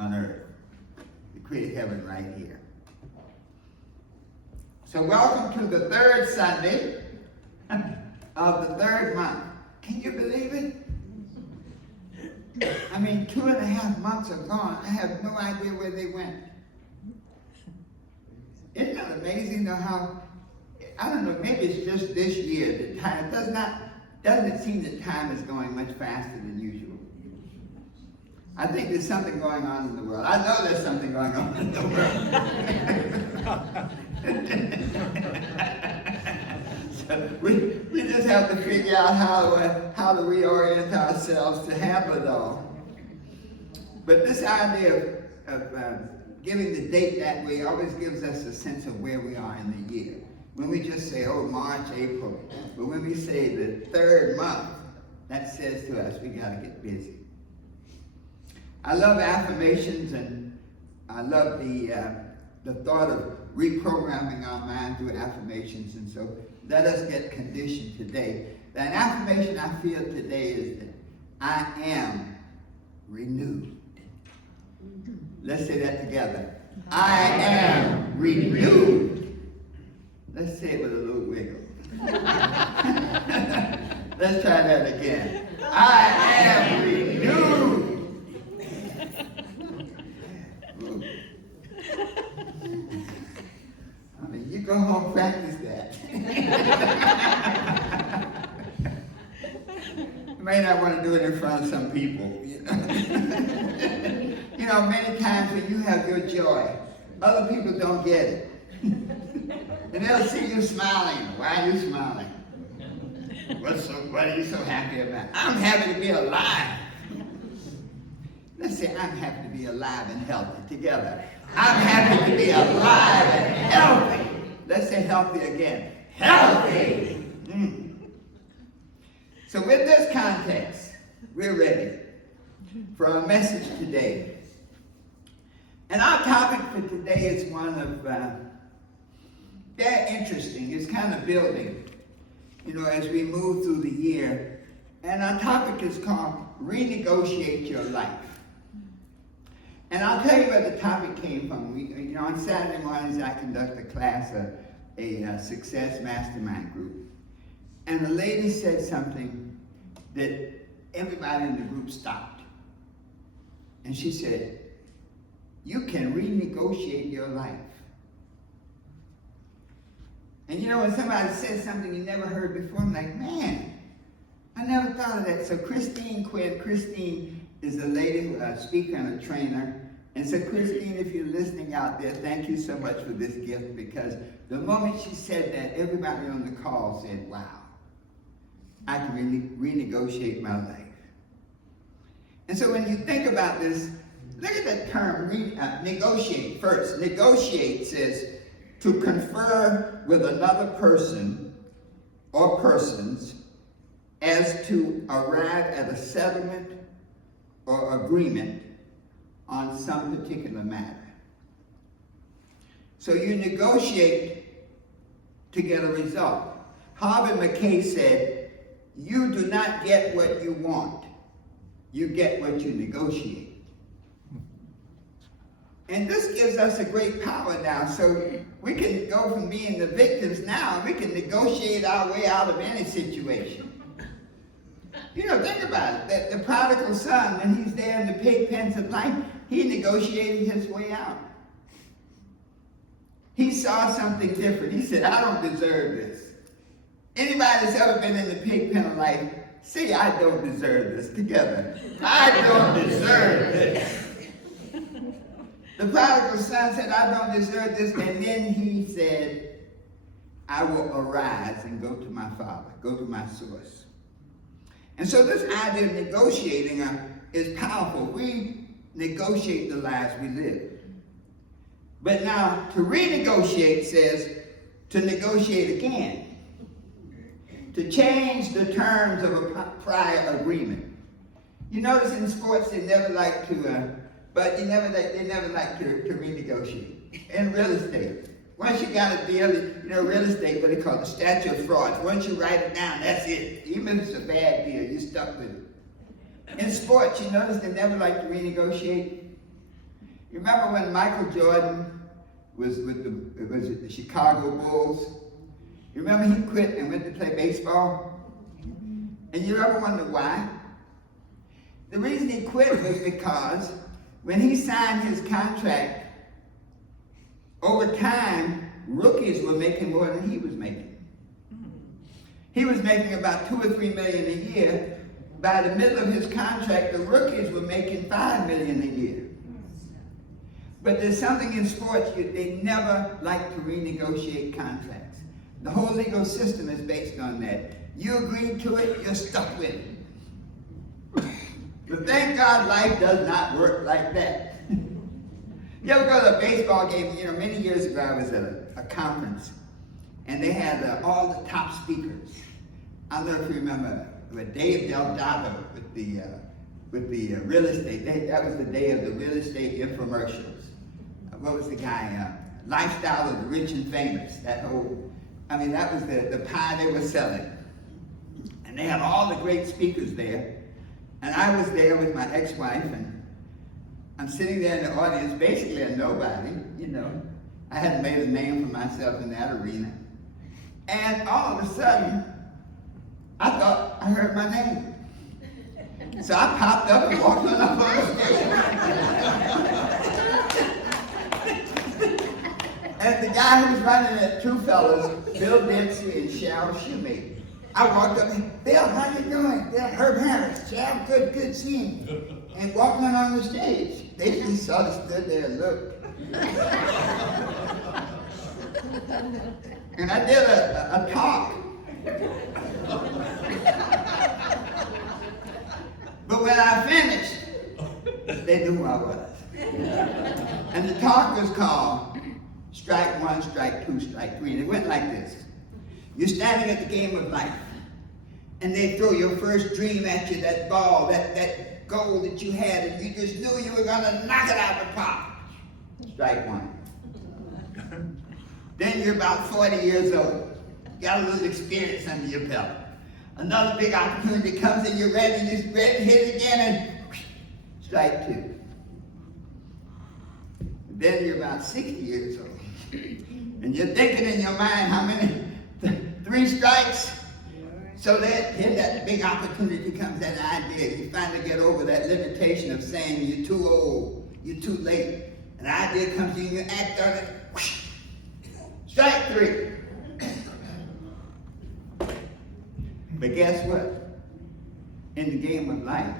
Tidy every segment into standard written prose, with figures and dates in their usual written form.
on earth. We created heaven right here. So welcome to the third Sunday of the third month. Can you believe it? I mean, 2.5 months are gone. I have no idea where they went. Isn't that amazing though how, I don't know, maybe it's just this year, the time doesn't seem that time is going much faster than usual. I think there's something going on in the world. I know there's something going on in the world. So we just have to figure out how to reorient ourselves to handle it all. But this idea of giving the date that way always gives us a sense of where we are in the year. When we just say, oh, March, April, but when we say the third month, that says to us we got to get busy. I love affirmations, and I love the thought of reprogramming our mind through affirmations, and so let us get conditioned today. An affirmation I feel today is that I am renewed. Let's say that together. I am renewed. Let's say it with a little wiggle. Let's try that again. I am renewed. I mean, you go home, practice that. You may not want to do it in front of some people, you know. You know, many times when you have your joy, other people don't get it. And they'll see you smiling. Why are you smiling? What are you so happy about? I'm happy to be alive. Let's say I'm happy to be alive and healthy together. I'm happy to be alive and healthy. Let's say healthy again. Healthy! So with this context, we're ready for our message today. And our topic for today is one of, very interesting. It's kind of building, you know, as we move through the year. And our topic is called Renegotiate Your Life. And I'll tell you where the topic came from. You know, on Saturday mornings I conduct a class, a success mastermind group. And the lady said something that everybody in the group stopped. And she said, you can renegotiate your life. And you know, when somebody says something you never heard before, I'm like, man, I never thought of that. So Christine is a lady, a speaker and a trainer. And so Christine, if you're listening out there, thank you so much for this gift, because the moment she said that, everybody on the call said, wow, I can renegotiate my life. And so when you think about this, look at that term, negotiate first. Negotiate says to confer with another person or persons as to arrive at a settlement or agreement on some particular matter. So you negotiate to get a result. Herbert McKay said, you do not get what you want, you get what you negotiate. And this gives us a great power now, so we can go from being the victims now, we can negotiate our way out of any situation. You know, think about it. The prodigal son, when he's there in the pig pens of life, he negotiated his way out. He saw something different. He said, I don't deserve this. Anybody that's ever been in the pig pen of life, say, I don't deserve this together. I don't deserve this. The prodigal son said, I don't deserve this. And then he said, I will arise and go to my father, go to my source. And so this idea of negotiating is powerful. We negotiate the lives we live. But now to renegotiate says to negotiate again. To change the terms of a prior agreement. You notice in sports they never like to, they never like to renegotiate. In real estate, once you got a deal, you know, real estate, what they call the statute of frauds. Once you write it down, that's it. Even if it's a bad deal, you're stuck with it. In sports, you notice they never like to renegotiate. You remember when Michael Jordan was with the Chicago Bulls? You remember he quit and went to play baseball? And you ever wonder why? The reason he quit was because when he signed his contract, over time, rookies were making more than he was making. He was making about $2 or $3 million a year. By the middle of his contract, the rookies were making $5 million a year. But there's something in sports, they never like to renegotiate contracts. The whole legal system is based on that. You agreed to it, you're stuck with it. But thank God life does not work like that. You ever go to a baseball game? You know, many years ago I was at a conference, and they had all the top speakers. I don't know if you remember Dave Delgado with the real estate. That was the day of the real estate infomercials. What was the guy? Lifestyle of the Rich and Famous. That was the pie they were selling. And they had all the great speakers there. And I was there with my ex-wife, and I'm sitting there in the audience, basically a nobody, you know. I hadn't made a name for myself in that arena. And all of a sudden, I thought I heard my name. So I popped up and walked on up on the stage. And the guy who was running it, two fellas, Bill Dempsey and Cheryl Shoemate. I walked up and, Bill, how you doing? Bill, Herb Harris, Cheryl, good seeing you. And walked on the stage. They just sort of stood there and looked. And I did a talk. But when I finished, they knew who I was. And the talk was called Strike One, Strike Two, Strike Three. And it went like this. You're standing at the game of life, and they throw your first dream at you, that ball, that goal that you had, and you just knew you were going to knock it out of the park. Strike one. Then you're about 40 years old. Got a little experience under your belt. Another big opportunity comes and you're ready to hit it again, and strike two. Then you're about 60 years old. And you're thinking in your mind how many, 3 strikes? So that big opportunity comes, that idea. You finally get over that limitation of saying you're too old, you're too late. An idea comes to you, you act on it, whoosh, strike 3. But guess what? In the game of life,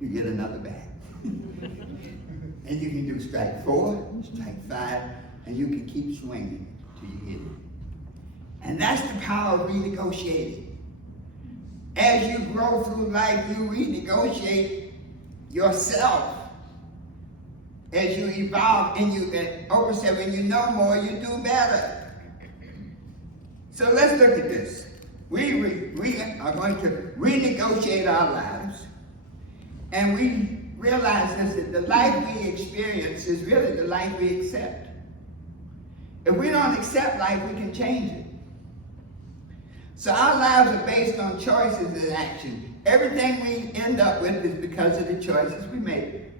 you get another bat. And you can do strike 4, strike 5, and you can keep swinging till you hit it. And that's the power of renegotiating. As you grow through life, you renegotiate yourself. As you evolve, and Oprah said, when you know more, you do better. So let's look at this. We are going to renegotiate our lives, and we realize this, that the life we experience is really the life we accept. If we don't accept life, we can change it. So our lives are based on choices and action. Everything we end up with is because of the choices we make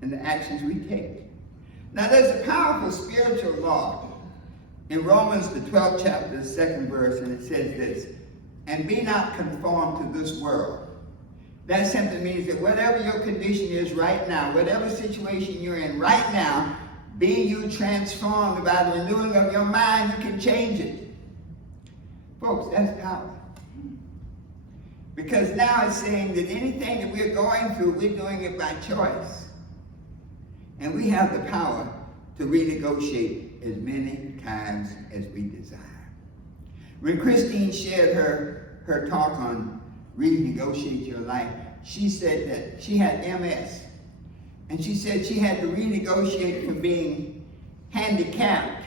and the actions we take. Now there's a powerful spiritual law in Romans, the 12th chapter, the 2nd verse, and it says this, and be not conformed to this world. That simply means that whatever your condition is right now, whatever situation you're in right now, be you transformed by the renewing of your mind, you can change it. Folks, that's power. Because now it's saying that anything that we're going through, we're doing it by choice. And we have the power to renegotiate as many times as we desire. When Christine shared her talk on renegotiate your life, she said that she had MS. And she said she had to renegotiate from being handicapped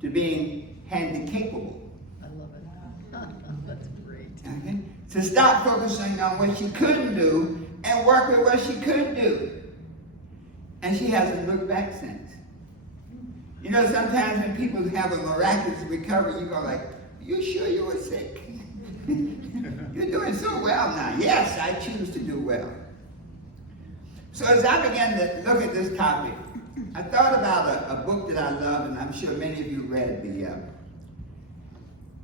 to being handicapable. I love it. That's great. Okay? To stop focusing on what she couldn't do and work with what she could do. And she hasn't looked back since. You know, sometimes when people have a miraculous recovery, you go like, you sure you were sick? You're doing so well now. Yes, I choose to do well. So as I began to look at this topic, I thought about a book that I love, and I'm sure many of you read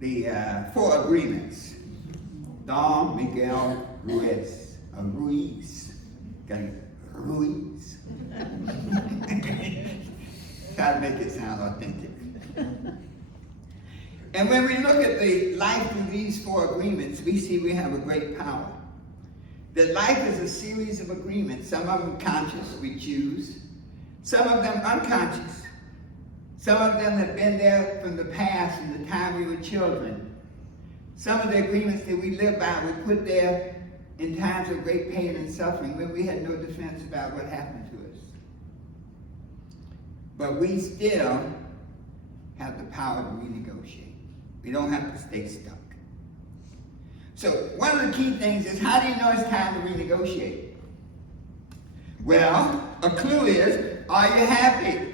the Four Agreements. Don Miguel Ruiz. Got it? Ruiz. Try to make it sound authentic. And when we look at the life through these four agreements, we see we have a great power. That life is a series of agreements, some of them conscious, we choose, some of them unconscious. Some of them have been there from the past, from the time we were children. Some of the agreements that we live by we put there in times of great pain and suffering when we had no defense about what happened to us. But we still have the power to renegotiate. We don't have to stay stuck. So one of the key things is, how do you know it's time to renegotiate? Well, a clue is, are you happy?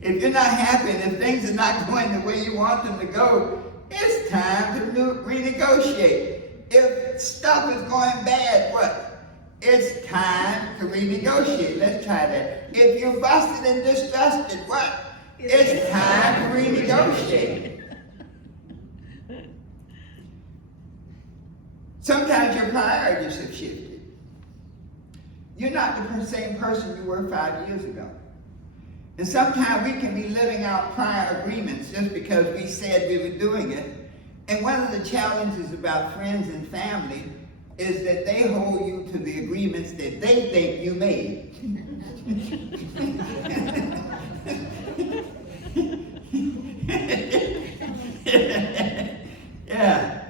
If you're not happy and if things are not going the way you want them to go, it's time to renegotiate. If stuff is going bad, what? It's time to renegotiate. Let's try that. If you're busted and distrusted, what? It's time to renegotiate. Sometimes your priorities have shifted. You're not the same person you were 5 years ago. And sometimes we can be living out prior agreements just because we said we were doing it. And one of the challenges about friends and family is that they hold you to the agreements that they think you made. Yeah.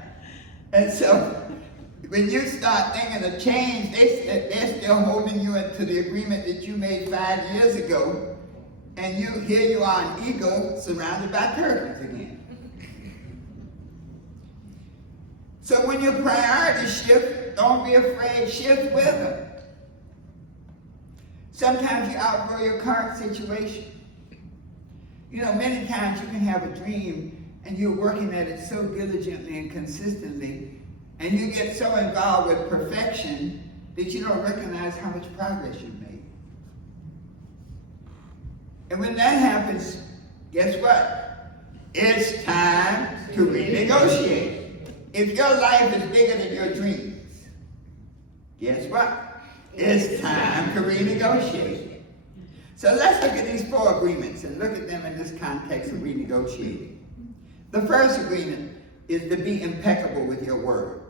And so when you start thinking of change, they're still holding you to the agreement that you made 5 years ago. And here you are, an eagle surrounded by turtles again. So when your priorities shift, don't be afraid, shift with them. Sometimes you outgrow your current situation. You know, many times you can have a dream and you're working at it so diligently and consistently, and you get so involved with perfection that you don't recognize how much progress you've made. And when that happens, guess what? It's time to renegotiate. If your life is bigger than your dreams, guess what? It's time to renegotiate. So let's look at these four agreements and look at them in this context of renegotiating. The first agreement is to be impeccable with your word.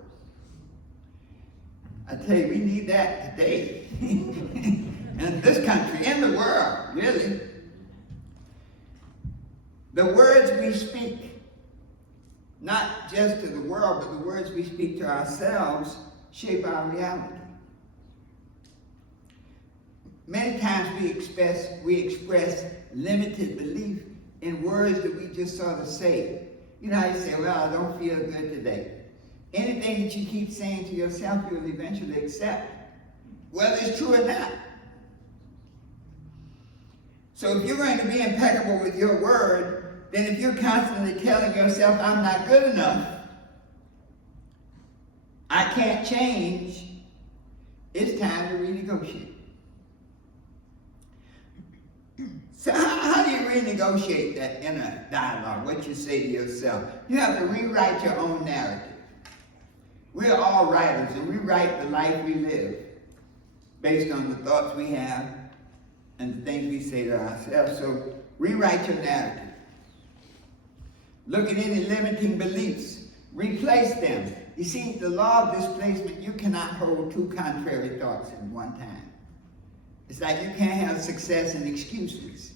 I tell you, we need that today. In this country, in the world, really. The words we speak, not just to the world, but the words we speak to ourselves, shape our reality. Many times we express limited belief in words that we just sort of say. You know how you say, well, I don't feel good today. Anything that you keep saying to yourself, you'll eventually accept, whether it's true or not. So if you're going to be impeccable with your word, then if you're constantly telling yourself, I'm not good enough, I can't change, it's time to renegotiate. So how do you renegotiate that inner dialogue, what you say to yourself? You have to rewrite your own narrative. We're all writers, and we write the life we live based on the thoughts we have and the things we say to ourselves. So rewrite your narrative. Look at any limiting beliefs. Replace them. You see, the law of displacement, you cannot hold two contrary thoughts at one time. It's like you can't have success and excuses.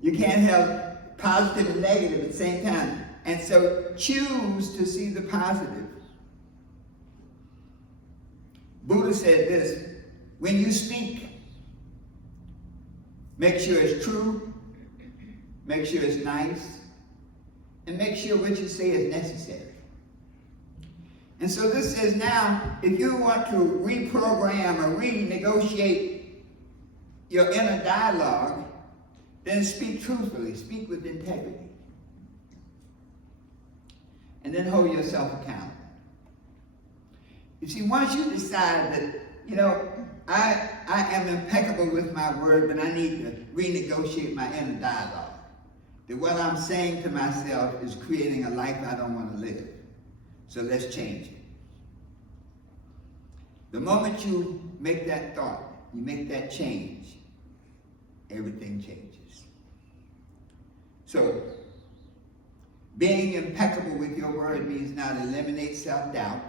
You can't have positive and negative at the same time. And so choose to see the positive. Buddha said this, when you speak, make sure it's true, make sure it's nice, and make sure what you say is necessary. And so this says now, if you want to reprogram or renegotiate your inner dialogue, then speak truthfully, speak with integrity. And then hold yourself accountable. You see, once you decide that You know, I am impeccable with my word, but I need to renegotiate my inner dialogue. That what I'm saying to myself is creating a life I don't want to live. So let's change it. The moment you make that thought, you make that change, everything changes. So, being impeccable with your word means now to eliminate self-doubt,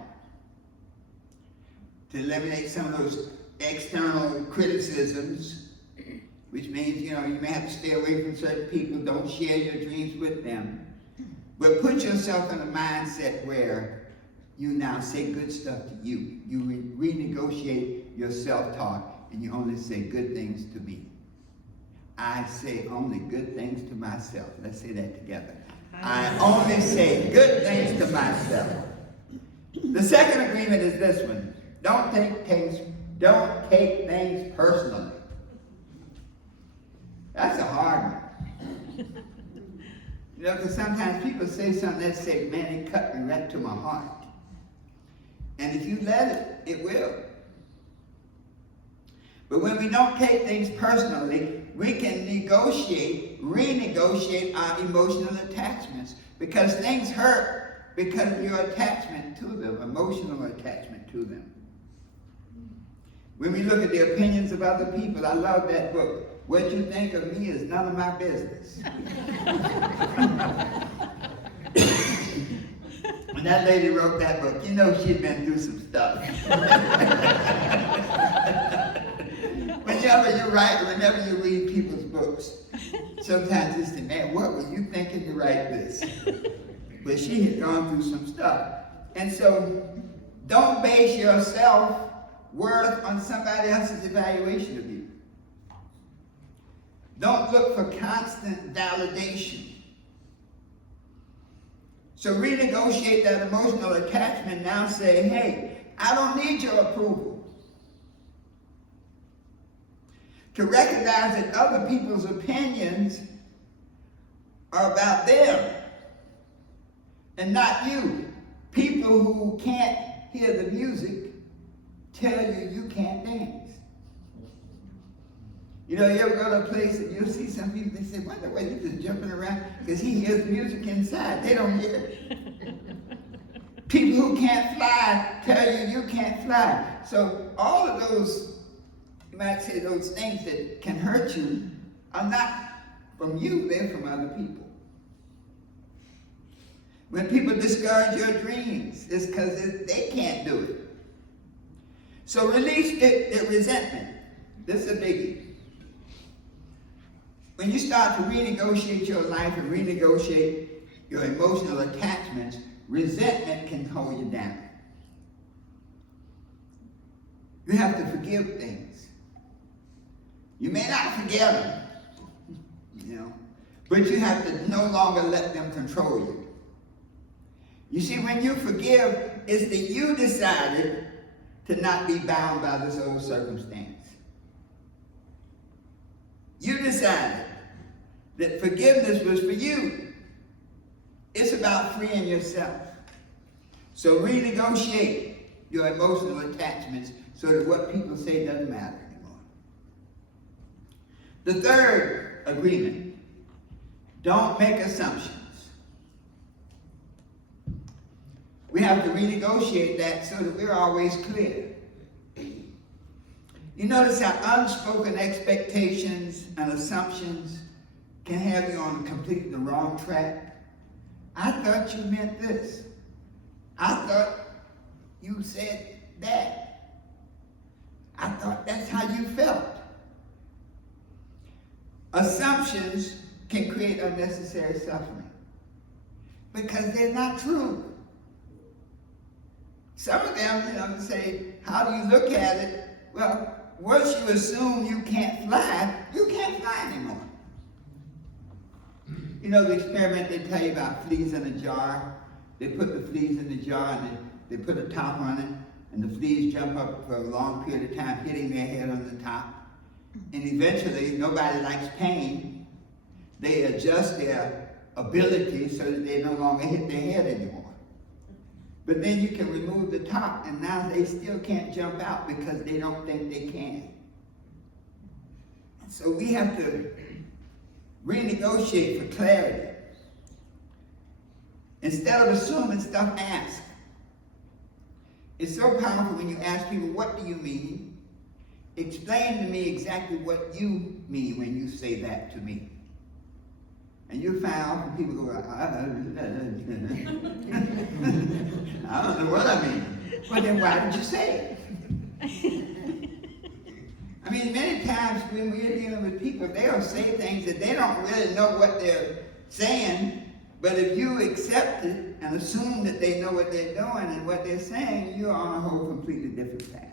to eliminate some of those external criticisms, which means, you may have to stay away from certain people, don't share your dreams with them. But put yourself in a mindset where you now say good stuff to you. You renegotiate your self-talk and you only say good things to me. I say only good things to myself. Let's say that together. I only say good things to myself. The second agreement is this one. Don't take things personally. That's a hard one. Because sometimes people say something that say, man, it cut me right to my heart. And if you let it, it will. But when we don't take things personally, we can renegotiate our emotional attachments, because things hurt because of your attachment to them, emotional attachment to them. When we look at the opinions of other people, I love that book. What you think of me is none of my business. When that lady wrote that book, she'd been through some stuff. Whenever you read people's books, sometimes you say, man, what were you thinking to write this? But she had gone through some stuff. And so, don't base your self-worth on somebody else's evaluation of you. Don't look for constant validation. So renegotiate that emotional attachment. Now say, hey, I don't need your approval. To recognize that other people's opinions are about them and not you. People who can't hear the music tell you can't dance. You ever go to a place and you'll see some people, they say, wonder why he's just jumping around? Because he hears the music inside. They don't hear it. People who can't fly tell you can't fly. So all of those, you might say, those things that can hurt you are not from you, they're from other people. When people discourage your dreams, it's because they can't do it. So release the resentment. This is a biggie. When you start to renegotiate your life and renegotiate your emotional attachments, resentment can hold you down. You have to forgive things. You may not forgive them, but you have to no longer let them control you. You see, when you forgive, it's that you decided to not be bound by this old circumstance. You decided that forgiveness was for you. It's about freeing yourself. So renegotiate your emotional attachments so that what people say doesn't matter anymore. The third agreement, don't make assumptions. We have to renegotiate that so that we're always clear. You notice how unspoken expectations and assumptions can have you on completely the wrong track? I thought you meant this. I thought you said that. I thought that's how you felt. Assumptions can create unnecessary suffering because they're not true. Some of them, say, how do you look at it? Well, once you assume you can't fly anymore. The experiment they tell you about fleas in a jar. They put the fleas in the jar and they put a top on it, and the fleas jump up for a long period of time, hitting their head on the top. And eventually, nobody likes pain. They adjust their ability so that they no longer hit their head anymore. But then you can remove the top, and now they still can't jump out because they don't think they can. And so we have to renegotiate for clarity. Instead of assuming stuff, ask. It's so powerful when you ask people, what do you mean? Explain to me exactly what you mean when you say that to me. And you found when people go, I don't know what I mean. Well, then why did you say it? I mean, many times when we're dealing with people, they'll say things that they don't really know what they're saying, but if you accept it and assume that they know what they're doing and what they're saying, you're on a whole completely different path.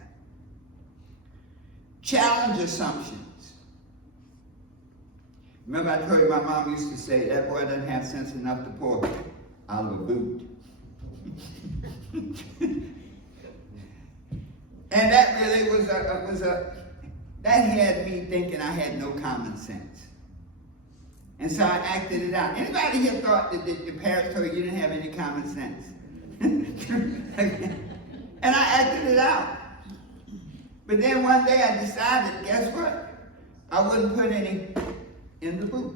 Challenge assumptions. Remember I told you my mom used to say, that boy doesn't have sense enough to pour out of a boot. And that really that had me thinking I had no common sense. And so I acted it out. Anybody here thought that your parents told you didn't have any common sense? And I acted it out. But then one day I decided, guess what? I wouldn't put any in the boot.